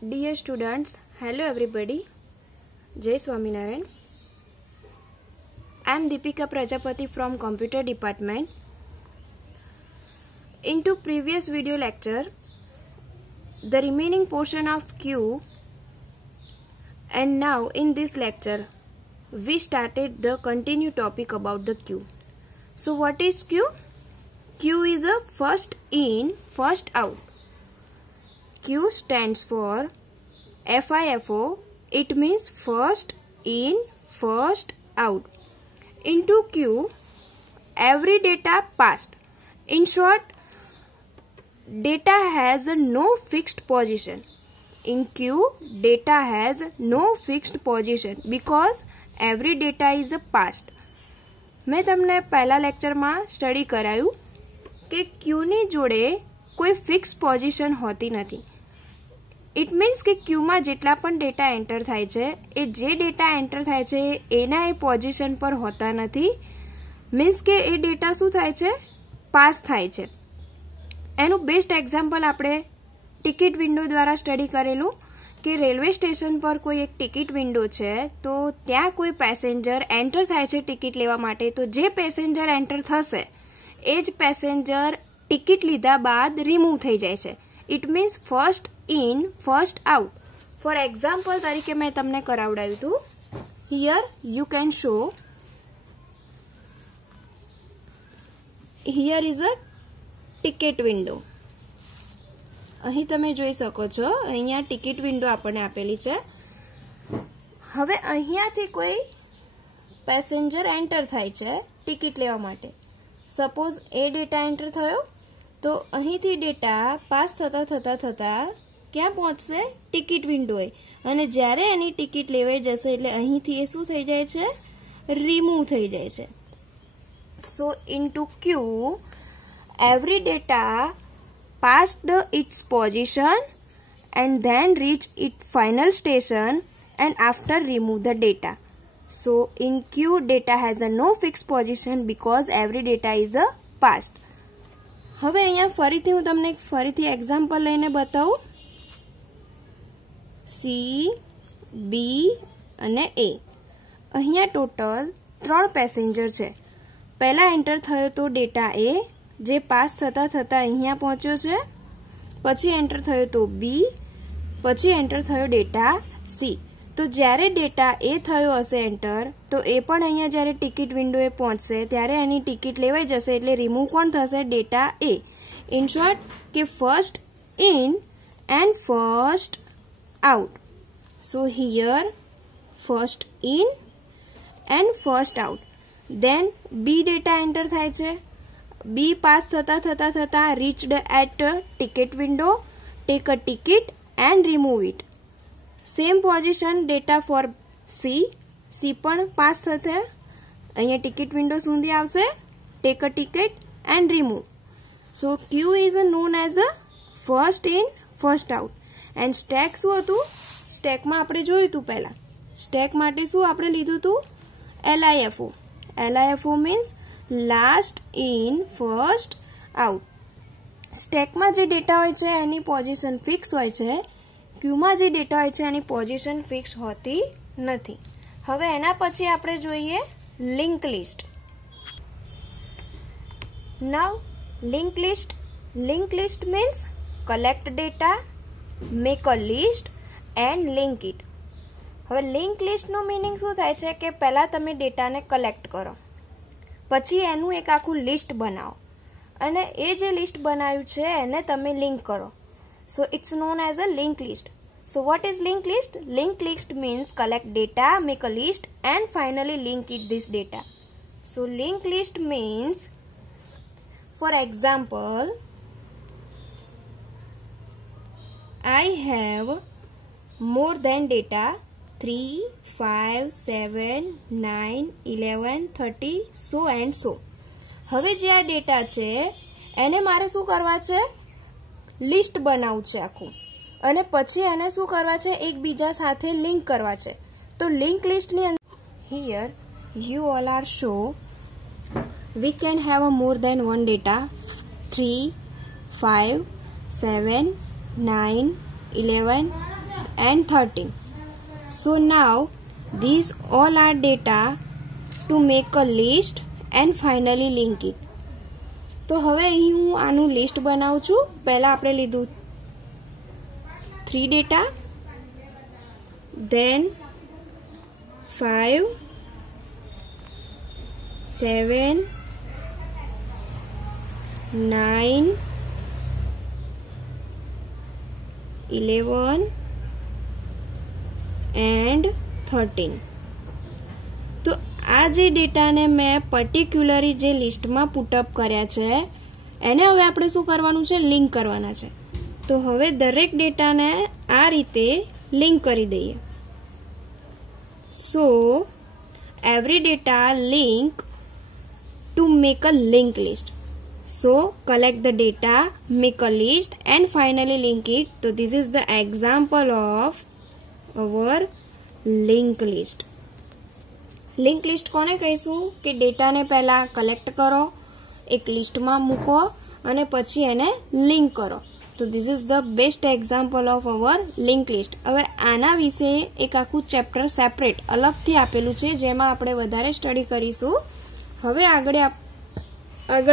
Dear students, hello everybody. Jai Swaminarayan. I am Deepika Prajapati from Computer Department. Into previous video lecture, the remaining portion of Q, and now in this lecture, we started the continued topic about the Q. So what is Q? Q is a first in, first out. Q stands for FIFO. It means first in, first out. Into Q, every data passed. In short, data has no fixed position. In Q, data has no fixed position because every data is passed. मैं तमने पहला lecture में study करायु कि Q नी जोड़े कोई fix position होती नहीं. It means के क्यू में जेटला पण डेटा एंटर थाय छे ए जे डेटा एंटर थाय छे एना ए पोजीशन पर होता नहीं. मीन्स के ए डेटा शुं थाय छे, पास थाय छे. एनु बेस्ट एक्जाम्पल आपणे टिकिट विंडो द्वारा स्टडी करेलू कि रेलवे स्टेशन पर कोई एक टिकिट विंडो छे तो त्यां कोई पेसेंजर एंटर थाय छे टिकिट लेवा माटे. तो जे पेसेंजर एंटर थशे एज पेसेंजर टिकिट लीधा बाद रिमूव थई जाय छे. It means first in first out. For example तरीके मैं तमने करावडाव्युं हतुं. Here you can show. Here is a ticket window. અહીં તમે જોઈ શકો છો, અહીંયા ટિકિટ વિન્ડો આપણને આપેલી છે. હવે અહીંયાથી કોઈ પેસેન્જર એન્ટર થાય છે ટિકિટ લેવા માટે. સપોઝ એ ડેટા એન્ટર થયો તો અહીંથી ડેટા પાસ થતા થતા થતા ક્યાં પહોંચશે? ટિકિટ વિન્ડોએ. અને જ્યારે એની ટિકિટ લેવાઈ જશે એટલે અહીંથી એ શું થઈ જાય છે? રિમૂવ થઈ જાય છે. So into queue every data passed its position and then reached its final station and after remove the data. So in Q data has a no fixed position because every data is a passed. હવે અહીંયા ફરીથી હું તમને ફરીથી example લઈને બતાવું. C, B અને A. અહીંયા ટોટલ 3 પેસેન્જર છે. પહેલા એન્ટર થયો તો ડેટા A જે પાસ થતા થતા અહીંયા પહોંચ્યો છે. પછી એન્ટર થયો તો B, પછી એન્ટર થયો ડેટા C. તો જ્યારે ડેટા A થયો હશે એન્ટર તો એ પણ અહીંયા જ્યારે ટિકિટ વિન્ડોએ પહોંચશે ત્યારે એની ટિકિટ લેવાઈ જશે એટલે રિમૂવ કોણ થશે? Data A. ઇન શોર્ટ કે first in and first out. So here first in and first out. Then B data enter થાય છે. B પાસ થતા થતા થતા reached at ticket window, take a ticket and remove it. Same position data for C. C પણ pass થશે. અહીંયા ticket window સુધી આવશે. Take a ticket and remove. So Q is known as a first in first out. And stack શું હતું? સ્ટેકમાં આપણે જોયું હતું પહેલા. સ્ટેક માટે શું આપણે લીધું હતું? LIFO. LIFO means last in first out. સ્ટેકમાં જે ડેટા હોય છે એની પોઝિશન ફિક્સ હોય છે. ક્યુમાં જે ડેટા હોય છે એની પોઝિશન ફિક્સ હોતી નથી. હવે એના પછી આપણે જોઈએ link list. Now link list. Link list means collect data, make a list and link it. હવે લિંક લિસ્ટનું મિનિંગ શું થાય છે કે પહેલા તમે ડેટાને કલેક્ટ કરો, પછી એનું એક આખું લિસ્ટ બનાવો અને એ જે લિસ્ટ બનાવ્યું છે એને તમે લિંક કરો. So it's known as a link list. So what is link list? Link list means collect data, make a list and finally link it this data. So link list means, for example, I have more than data 3, 5, 7, 9, 11, 30, so and so. હવે જે આ data છે એને મારે શું કરવા છે? List બનાવવું છે આખું. અને પછી એને શું કરવા છે? એકબીજા સાથે લિંક કરવા છે. તો લિંક લિસ્ટની અંદર here you all are show we can have a more than one data 3, 5, 7, 9, 11, and 13. So now these all are data to make a list and finally link it. તો હવે અહીં હું આનું લિસ્ટ બનાવું છું. પહેલા આપણે લીધું 3 ડેટા, then 5, 7, 9, 11 and 13. તો આ જે ડેટાને મેં પર્ટિક્યુલરી જે લિસ્ટમાં પુટઅપ કર્યા છે એને હવે આપણે શું કરવાનું છે? લિંક કરવાના છે. તો હવે દરેક ડેટાને આ રીતે લિંક કરી દઈએ. So every data link to make a link list. So collect the data, make a list and finally link it. So this is the example of our link list. Link list કોને કહીશું? કે ડેટાને પહેલા collect કરો, એક લિસ્ટમાં મૂકો અને પછી એને લિંક કરો. તો this is the best example of our link list. હવે આના વિશે એક આખું ચેપ્ટર સેપરેટ અલગથી આપેલું છે જેમાં આપણે વધારે સ્ટડી કરીશું. હવે આગળ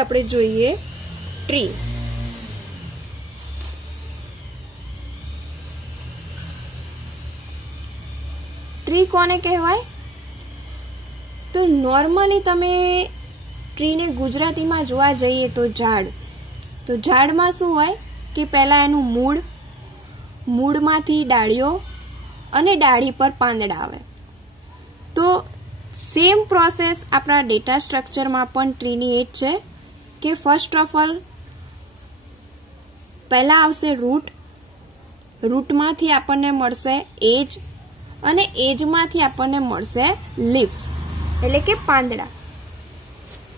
આપણે જોઈએ ટ્રી. ટ્રી કોને કહેવાય? તો નોર્મલી તમે ટ્રીને ગુજરાતીમાં જોવા જઈએ તો ઝાડ. તો ઝાડમાં શું હોય કે પહેલા એનું મૂળમાંથી ડાળીઓ અને ડાળી પર પાંદડા આવે. તો સેમ પ્રોસેસ આપણા ડેટા સ્ટ્રક્ચરમાં પણ ટ્રીની એ જ છે કે ફર્સ્ટ ઓફ ઓલ પહેલા આવશે રૂટમાંથી આપણને મળશે એજ અને એજમાંથી આપણને મળશે લીવ્સ એટલે કે પાંદડા.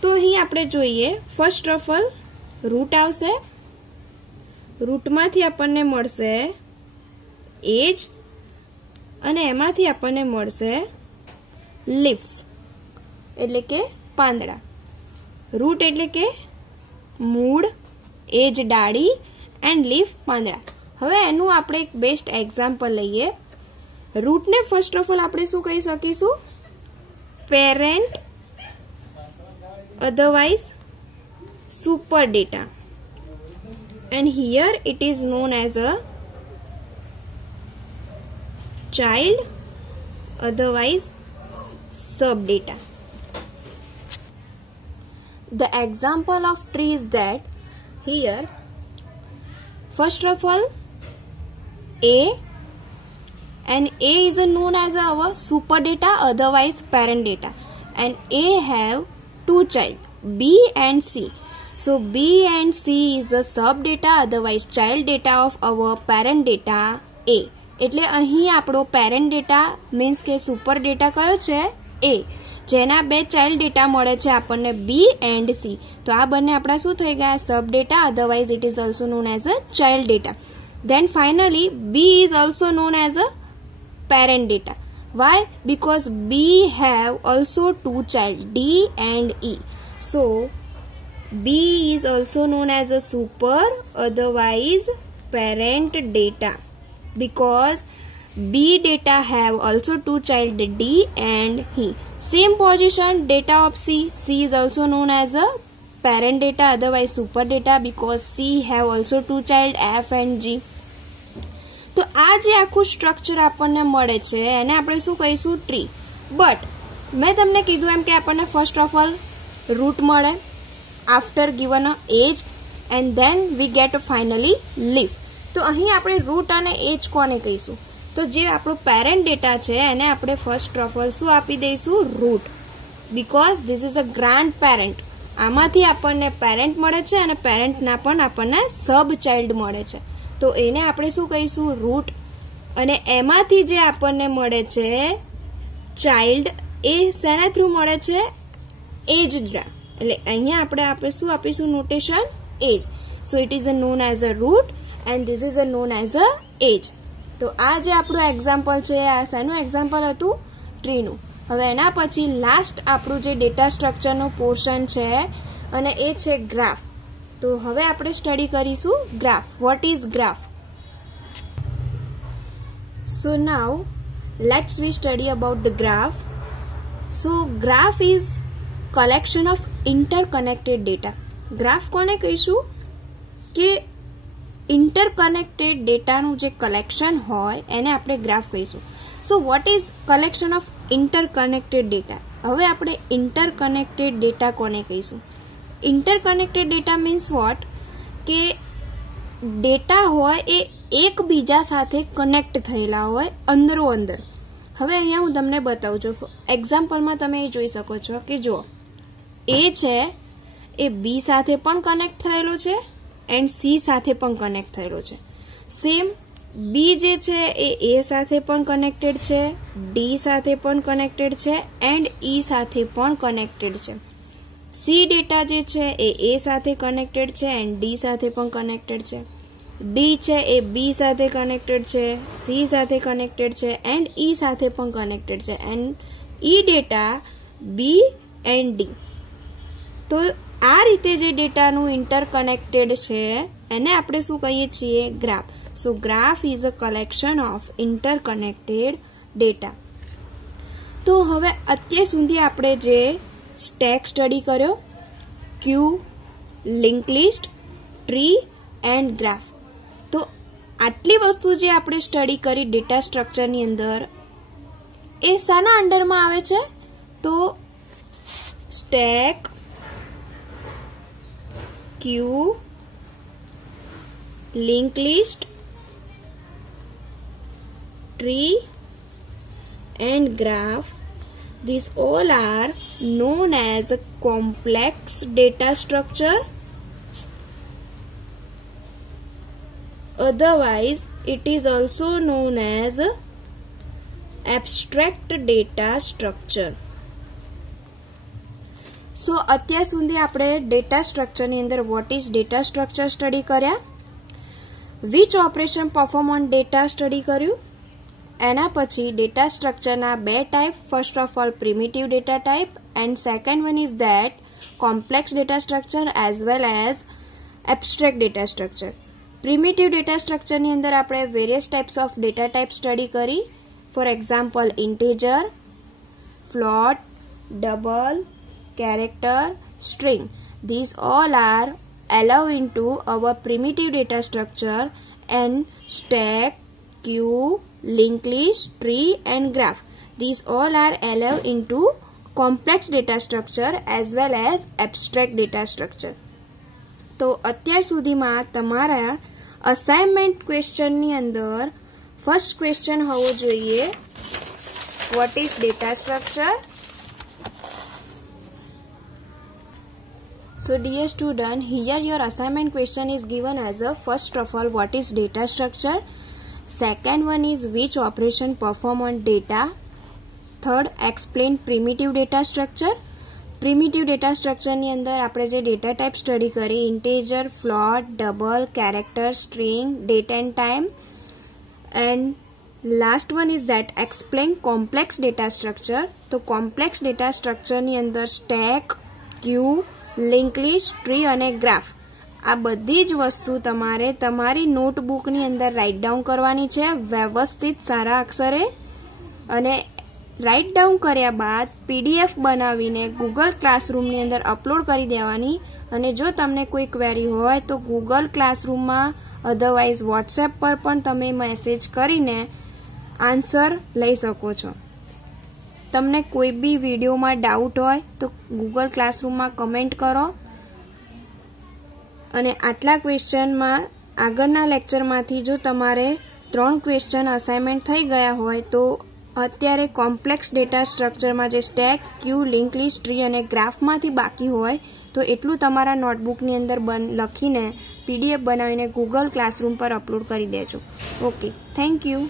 તો અહીં આપણે જોઈએ ફર્સ્ટ ઓફ ઓલ રૂટ આવશે, રૂટમાંથી આપણને મળશે એજ અને એમાંથી આપણને મળશે લીફ એટલે કે પાંદડા. રૂટ એટલે કે મૂળ, એજ ડાળી એન્ડ લીફ પાંદડા. હવે એનું આપણે એક બેસ્ટ એક્ઝામ્પલ લઈએ. રૂટને ફર્સ્ટ ઓફ ઓલ આપણે શું કહી શકીશું? Parent otherwise super data and here it is known as a child otherwise subdata. The example of tree is that here first of all A and A is known as our super data otherwise parent data and A have two child B and C. So B and C is a sub data otherwise child data of our parent data A. એટલે અહીં આપણો parent data means કે super data કયો છે? A. જેના બે child data મળે છે આપણને B and C. તો આ બંને આપણા શું થઈ ગયા? સબ data otherwise it is also known as a child data. Then finally B is also known as a parent data. Why? Because B have also two child D and E. So B is also known as a super otherwise parent data because B data have also two child D and E. Same position data of C. C is also known as a parent data otherwise super data because C have also two child F and G. તો આ જે આખું structure આપણને મળે છે એને આપણે શું કહીશું? ટ્રી. બટ મેં તમને કીધું એમ કે આપણને ફર્સ્ટ ઓફ ઓલ રૂટ મળે after given a age and then we get a finally leaf. તો અહીં આપણે રૂટ અને એજ કોને કહીશું? તો જે આપણો પેરેન્ટ ડેટા છે એને આપણે ફર્સ્ટ ઓફ ઓલ શું આપી દઈશું? Root. Because this is a grand parent. આમાંથી આપણને પેરેન્ટ મળે છે અને પેરેન્ટના પણ આપણને સબ ચાઇલ્ડ મળે છે. તો એને આપણે શું કહીશું? રૂટ. અને એમાંથી જે આપણને મળે છે ચાઇલ્ડ એ શેના થ્રુ મળે છે? એજ દ્વારા. એટલે અહીંયા આપણે શું આપીશું? Notation edge. So it is known as a root and this is known as a edge. તો આ જે આપણું એક્ઝામ્પલ છે આ શેનું એક્ઝામ્પલ હતું? ટ્રીનું. હવે એના પછી લાસ્ટ આપણું જે ડેટા સ્ટ્રક્ચરનો પોર્શન છે અને એ છે ગ્રાફ. તો હવે આપણે સ્ટડી કરીશું graph. What is graph? So now let's we study about the graph. So graph is collection of interconnected data. Graph કોને કહીશું કે interconnected data નું જે collection હોય એને આપણે graph કહીશું. So what is collection of interconnected data? હવે આપણે interconnected data કોને કહીશું? Interconnected data means what? કે ડેટા હોય એ એકબીજા સાથે કનેક્ટ થયેલા હોય અંદરો અંદર. હવે અહીંયા હું તમને બતાવું છું. એક્ઝામ્પલમાં તમે એ જોઈ શકો છો કે જો એ છે એ બી સાથે પણ કનેક્ટ થયેલો છે એન્ડ સી સાથે પણ કનેક્ટ થયેલો છે. સેમ બી જે છે એ સાથે પણ કનેક્ટેડ છે, ડી સાથે પણ કનેક્ટેડ છે એન્ડ ઈ સાથે પણ કનેક્ટેડ છે. સી ડેટા જે છે એ સાથે કનેક્ટેડ છે એન્ડ ડી સાથે પણ કનેક્ટેડ છે. ડી છે એ બી સાથે કનેક્ટેડ છે, સી સાથે કનેક્ટેડ છે એન્ડ ઈ સાથે પણ કનેક્ટેડ છે and E data B and D. તો આ રીતે જે ડેટાનું ઇન્ટરકનેક્ટેડ છે એને આપણે શું કહીએ છીએ? Graph. So graph is a collection of interconnected data. તો હવે અત્યાર સુધી આપણે જે સ્ટેક સ્ટડી કર્યો, queue, link list, tree and graph. તો આટલી વસ્તુ જે આપણે સ્ટડી કરી ડેટા સ્ટ્રક્ચરની અંદર એ શાના અંડરમાં આવે છે? તો stack, Q, link list, tree and graph. These all are known as a complex data structure. Otherwise, it is also known as abstract data structure. So, અત્યાર સુધી આપણે ડેટા સ્ટ્રક્ચરની અંદર what is data structure study કર્યા, which operation perform on data study કર્યું. એના પછી data સ્ટ્રક્ચરના બે type, first of all primitive data type and second one is that complex data structure as well as abstract data structure. Primitive data સ્ટ્રક્ચરની અંદર આપણે various types of data type study કરી. For example integer, float, double, character, string. These all are allowed into our primitive data structure and stack, queue, linked list, tree and graph. These all are allowed into complex data structure as well as abstract data structure. તો અત્યાર સુધીમાં તમારા assignment ક્વેશ્ચનની અંદર first question હોવો જોઈએ what is data structure. So dear student, here your assignment question is given as a first of all what is data structure, second one is which operation perform on data, third explain primitive data structure. Primitive data structure ની અંદર આપણે જે data type study કરી integer, float, double, character, string, date end time and last one is that explain complex data structure. તો complex data સ્ટ્રક્ચરની અંદર stack, ક્યુ, link list, tree અને graph આ બધી જ વસ્તુ તમારે તમારી નોટબુકની અંદર રાઇટ ડાઉન કરવાની છે વ્યવસ્થિત સારા અક્ષરે. અને રાઇટ ડાઉન કર્યા બાદ પીડીએફ બનાવીને ગૂગલ ક્લાસરૂમની અંદર અપલોડ કરી દેવાની. અને જો તમને કોઈ ક્વેરી હોય તો ગૂગલ ક્લાસરૂમમાં અધરવાઇઝ વોટ્સએપ પર પણ તમે મેસેજ કરીને આન્સર લઈ શકો છો. તમને કોઈ બી વિડીયોમાં ડાઉટ હોય તો ગૂગલ ક્લાસરૂમમાં કમેન્ટ કરો. અને આટલા ક્વેશ્ચનમાં આગળના લેક્ચરમાંથી જો તમારે 3 ક્વેશ્ચન અસાઇનમેન્ટ થઈ ગયા હોય તો અત્યારે કોમ્પ્લેક્સ ડેટા સ્ટ્રક્ચરમાં જે સ્ટેક, ક્યુ, લિંક લિસ્ટ, ટ્રી અને ગ્રાફમાંથી બાકી હોય તો એટલું તમારા નોટબુકની અંદર લખીને પીડીએફ બનાવીને ગૂગલ ક્લાસરૂમ પર અપલોડ કરી દેજો. Okay, thank you.